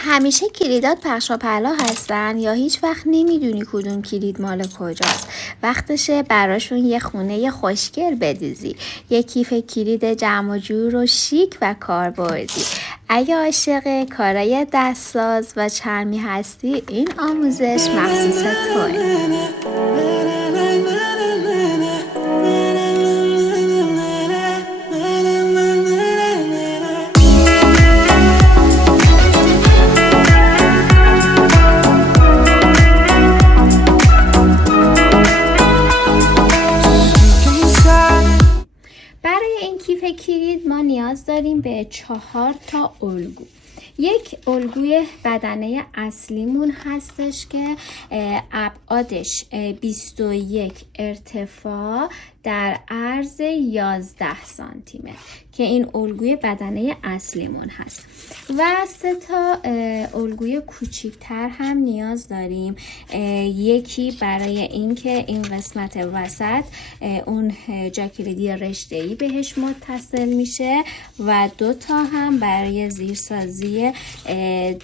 همیشه کلیدات پخش و پلا هستن یا هیچ وقت نمیدونی کدوم کلید مال کجاست؟ وقتشه براشون یه خونه خوشگل بدوزی. یه کیف کلید جمع و جور و شیک و کاربردی. اگه عاشق کارای دستساز و چرمی هستی، این آموزش مخصوص توئه. کلید ما نیاز داریم به 4 تا الگو. یک الگوی بدنه اصلیمون هستش که ابعادش 21 ارتفاع در عرض 11 سانتی متر که این الگوی بدنه اصلیمون هست و 3 تا الگوی کوچیکتر هم نیاز داریم. یکی برای اینکه این قسمت وسط اون جا کلیدی رشته‌ای بهش متصل میشه و 2 تا هم برای زیرسازی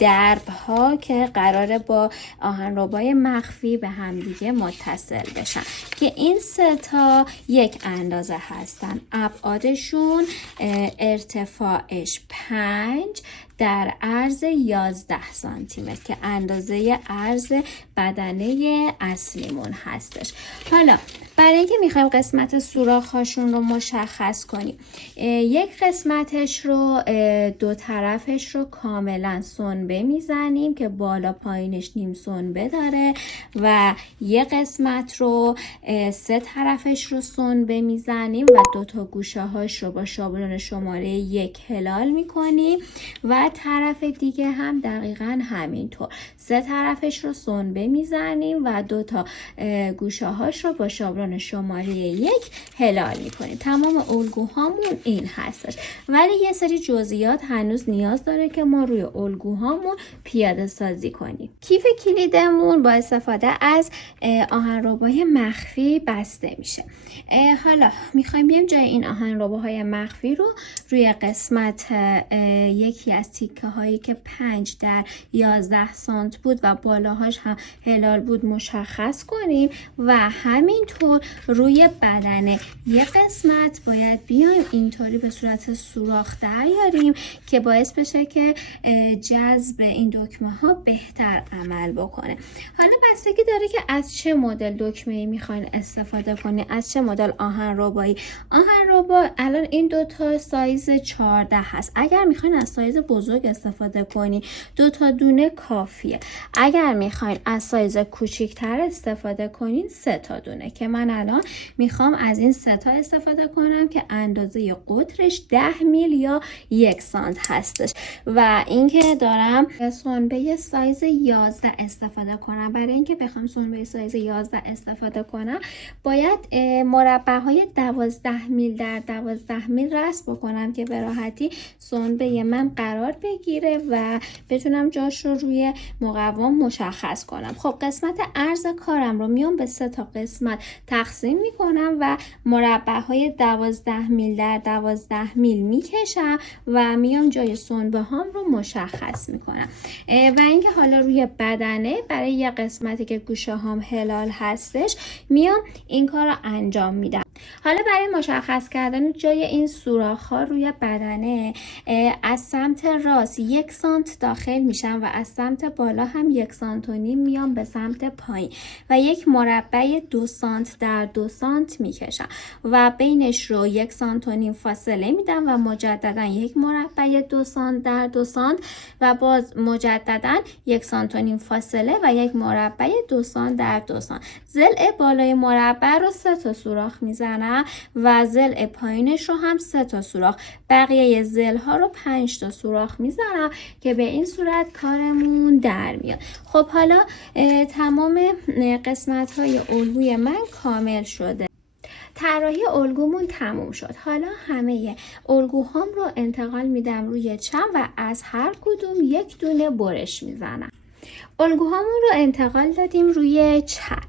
درب ها که قراره با آهنربای مخفی به همدیگه متصل بشن که این 3 تا یک اندازه هستن. ابعادشون ارتفاعش 5 در عرض 11 سانتی متر که اندازه عرض بدنه اصلیمون هستش. حالا برای اینکه میخوایم قسمت سوراخ هاشون رو مشخص کنیم، یک قسمتش رو 2 طرفش رو کاملا سنبه میزنیم که بالا پایینش نیم سنبه داره و یک قسمت رو 3 طرفش رو سنبه میزنیم و 2 تا گوشه هاش رو با شابلون شماره 1 هلال میکنیم و طرف دیگه هم دقیقا همینطور 3 طرفش رو سنبه میزنیم و 2 تا گوشه هاش رو با شابلون شماره 1 هلال میکنیم. تمام الگوهامون این هستش، ولی یه سری جزئیات هنوز نیاز داره که ما روی الگوهامون پیاده سازی کنیم. کیف کلیدمون با استفاده از آهنربای مخفی بسته میشه. حالا میخوایم بیایم جای این آهنرباهای مخفی رو روی قسمت یکی از تیکه هایی که 5 در 11 سانت بود و بالاهاش هم هلال بود مشخص کنیم و همینطور روی بدنه یه قسمت باید بیایم اینطوری به صورت سوراخ دریاریم که باعث بشه که جذب این دکمه ها بهتر عمل بکنه. حالا بستگی داره که از چه مدل دکمه‌ای میخواین استفاده کنید، از چه مدل آهنربایی. آهنربا الان این 2 تا سایز 14 هست. اگر میخواین از سایز بزرگ استفاده کنی 2 تا دونه کافیه. اگر میخواین از سایز کوچیک‌تر استفاده کنین 3 تا دونه که من الان میخوام از این 3 تا استفاده کنم که اندازه قطرش 10 میل یا 1 سانت هستش و اینکه دارم سنبه سایز 11 استفاده کنم. برای اینکه بخوام سنبه سایز 11 استفاده کنم باید مربع‌های 12 میل در 12 میل رسم بکنم که به راحتی سنبه من قرار بگیره و بتونم جاش رو روی مقوم مشخص کنم. خب قسمت عرض کارم رو میام به 3 تا قسمت تقسیم میکنم و مربع‌های 12 میل در 12 میل میکشم و میام جای سنبه هام رو مشخص میکنم و اینکه حالا روی بدنه برای یه قسمتی که گوشه هام هلال هستش میام این کار رو انجام میدم. حالا برای مشخص کردن جای این سوراخ ها روی بدنه از سمت راست 1 سانت داخل میشم و از سمت بالا هم 1 سانت و نیم میام به سمت پایین و یک مربع 2 سانت در 2 سانت میکشم و بینش رو 1 سانت و نیم فاصله میدم و مجددا یک مربع 2 سانت در 2 سانت و باز مجددا 1 سانت و نیم فاصله و یک مربع 2 سانت در 2 سانت. ضلع بالای مربع رو 3 تا سوراخ میزنم و ضلع پایینش رو هم 3 تا سوراخ. بقیه ضلع ها رو 5 تا سوراخ میزنم که به این صورت کارمون در میاد. خب حالا تمام قسمت های الگوی من کامل شده. طراحی الگومون تموم شد. حالا همه الگوهام رو انتقال میدم روی چم و از هر کدوم 1 دونه برش میزنم. الگوهامون رو انتقال دادیم روی چم.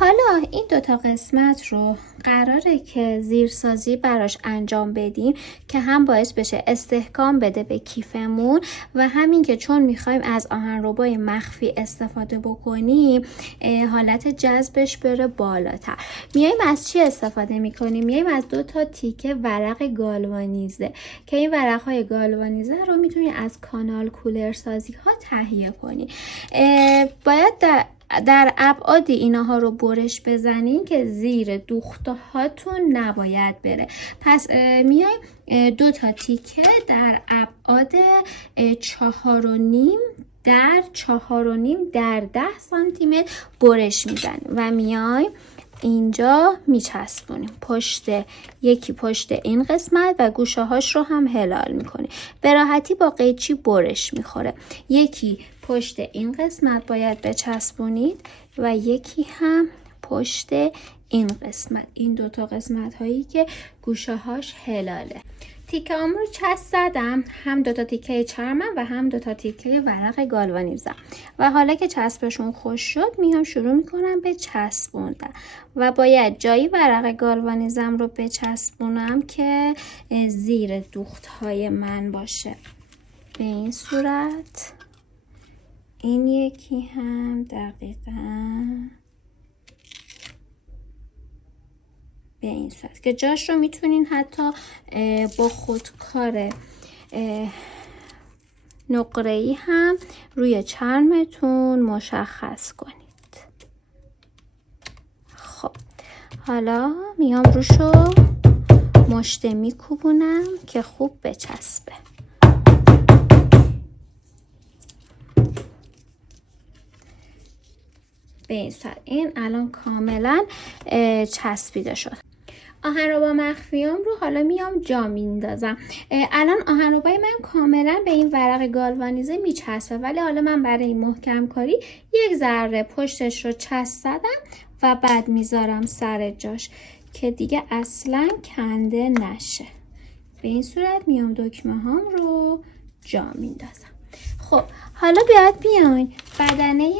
حالا این دوتا قسمت رو قراره که زیرسازی براش انجام بدیم که هم باعث بشه استحکام بده به کیفمون و همین که چون میخوایم از آهنربای مخفی استفاده بکنیم حالت جذبش بره بالاتر. میایم از چی استفاده میکنیم؟ میایم از 2 تا تیکه ورق گالوانیزه که این ورق های گالوانیزه رو میتونید از کانال کولر سازی ها تهیه کنید. باید در ابعاد اینها رو برش بزنین که زیر دوخته هاتون نباید بره. پس میایم 2 تا تیکه در ابعاد 4.5 در 4.5 در 10 سانتی متر برش میزنیم و میایم اینجا میچسبونیم یکی پشت این قسمت و گوشه هاش رو هم هلال میکنیم. به راحتی با قیچی برش میخوره. یکی پشت این قسمت باید بچسبونید و یکی هم پشت این قسمت. این 2 تا قسمت هایی که گوشه هاش هلاله. تیکه رو چسب زدم، هم 2 تا تیکه چرمم و هم 2 تا تیکه ورق گالوانیزم و حالا که چسبشون خوش شد میام شروع میکنم به چسبوندن و باید جایی ورق گالوانیزم رو بچسبونم که زیر دوخت های من باشه. به این صورت. این یکی هم دقیقاً به این صورت که جاش رو میتونین حتی با خودکار نقره‌ای هم روی چرمتون مشخص کنید. خب حالا میام روشو مشته میکوبونم که خوب بچسبه. به این صورت. این الان کاملا چسبیده شد. آهنربا مخفیام رو حالا میام جا میندازم. الان آهنربای من کاملا به این ورق گالوانیزه میچسبه، ولی حالا من برای محکم کاری 1 ذره پشتش رو چسب زدم و بعد میذارم سر جاش که دیگه اصلا کنده نشه. به این صورت میام دکمه هام رو جا میندازم. خب حالا بیاین بدنه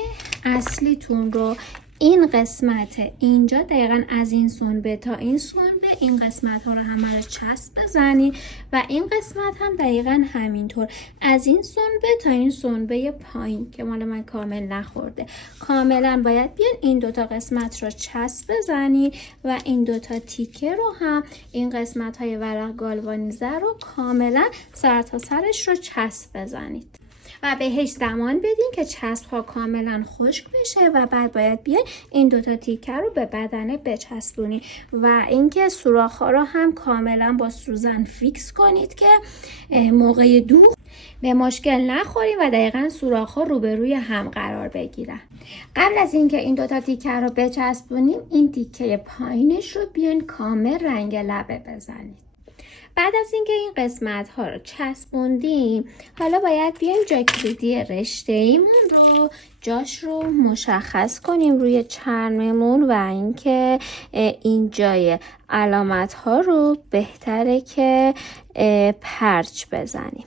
اصلیتون رو این قسمت اینجا دقیقاً از این سنبه تا این سنبه این قسمت ها رو همه رو چسب بزنید و این قسمت هم دقیقاً همینطور از این سنبه تا این سنبه پایین که مال من کامل نخورده. کاملاً باید بیان این 2 تا قسمت رو چسب بزنید و این 2 تا تیکه رو هم این قسمت های ورق گالوانیزه رو کاملاً سر تا سرش رو چسب بزنید و بهش زمان بدین که چسب ها کاملا خشک بشه و بعد باید بیاین این 2 تا تیکه رو به بدنه بچسبونید و اینکه سوراخ ها رو هم کاملا با سوزن فیکس کنید که موقع دوخت به مشکل نخورید و دقیقا سوراخ ها روبروی هم قرار بگیرن. قبل از اینکه این 2 تا تیکه رو بچسبونیم این تیکه پایینش رو بیاین کامل رنگ لبه بزنید. بعد از اینکه این قسمت ها رو چسبوندیم حالا باید بیایم جا کلیدی رشته ایمون رو جاش رو مشخص کنیم روی چرممون و اینکه این جای علامت ها رو بهتره که پرچ بزنیم.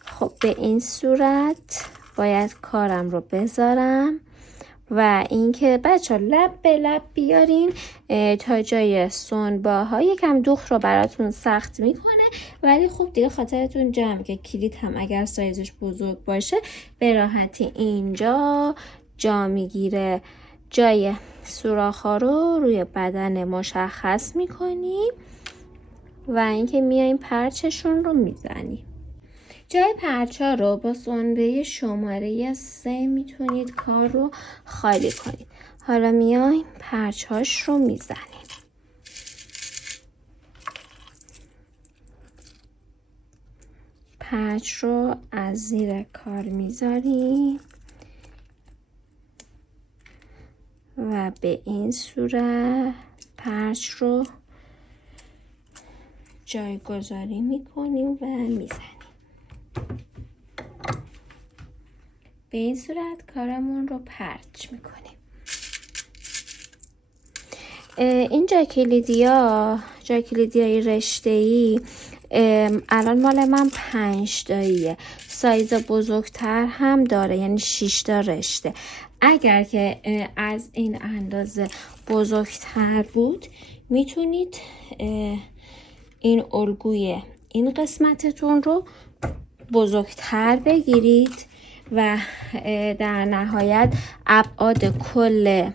خب به این صورت باید کارم رو بذارم و اینکه بچه‌ها لب به لب بیارین تا جای سنبه ها. یکم دوخت رو براتون سخت میکنه ولی خوب دیگه خاطرتون جمع که کلید هم اگر سایزش بزرگ باشه به راحتی اینجا جا میگیره. جای سوراخ ها رو روی بدن مشخص میکنیم و اینکه میایم پرچشون رو میزنیم. جای پرچا رو با سنبه شماره 3 میتونید کار رو خالی کنید. حالا میایم پرچاش رو میزنیم. پرچ رو از زیر کار میذاریم و به این صورت پرچ رو جایگذاری میکنیم و میزنیم. به این صورت کارمون رو پرچ میکنیم. این جای کلیدی های رشته‌ای الان مال من 5 تاییه. سایز بزرگتر هم داره، یعنی 6 تا رشته. اگر که از این اندازه بزرگتر بود میتونید این الگوی این قسمتتون رو بزرگتر بگیرید و در نهایت ابعاد کل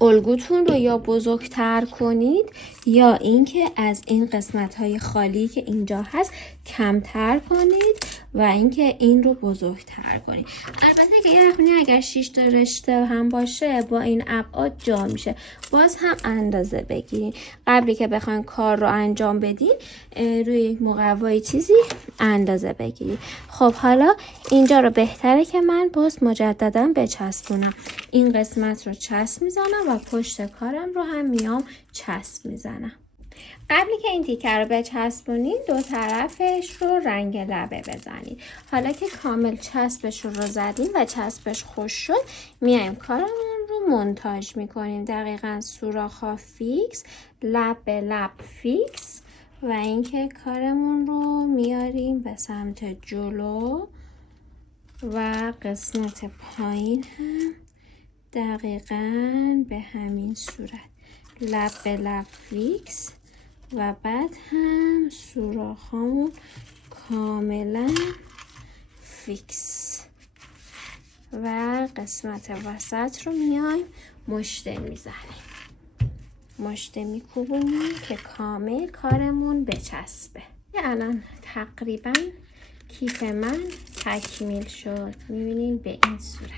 الگوتون رو یا بزرگتر کنید یا اینکه از این قسمت‌های خالی که اینجا هست کمتر کنید و اینکه این رو بزرگتر کنید. البته که یخنی اگر 6 تا رشته هم باشه با این ابعاد جا میشه. باز هم اندازه بگیرید. قبلی که بخواید کار رو انجام بدین روی مقوای چیزی اندازه بگیرید. خب حالا اینجا رو بهتره که من باز مجددا بچسبونم. این قسمت رو چسب میزنم و پشت کارم رو هم میام چسب میزنم. قبلی که این تیکه رو بچسبونید دو طرفش رو رنگ لبه بزنید. حالا که کامل چسبش رو زدیم و چسبش خوش شد میایم کارمون رو مونتاژ میکنیم. دقیقاً سوراخ‌ها فیکس، لب به لب فیکس و اینکه کارمون رو میاریم به سمت جلو و قسمت پایین هم دقیقاً به همین صورت لب به لب فیکس و بعد هم سوراخ‌هامون کاملا فیکس و قسمت وسط رو میایم مشته میزنیم، مشته میکوبونیم که کامل کارمون بچسبه. الان تقریبا کیف من تکمیل شد. میبینین به این صورت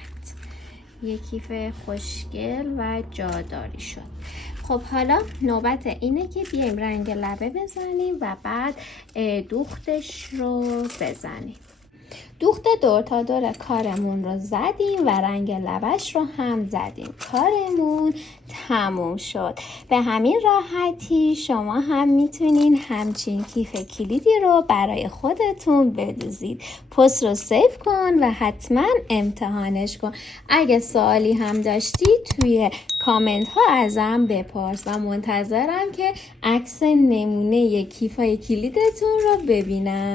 یه کیف خوشگل و جاداری شد. خب حالا نوبت اینه که بیایم رنگ لبه بزنیم و بعد دوختش رو بزنیم. دوخت دور تا دور کارمون رو زدیم و رنگ لبش رو هم زدیم. کارمون تموم شد. به همین راحتی شما هم میتونین همچین کیف کلیدی رو برای خودتون بدوزید. پست رو سیو کن و حتما امتحانش کن. اگه سوالی هم داشتی توی کامنت ها ازم بپرس و منتظرم که عکس نمونه کیفای کلیدتون رو ببینم.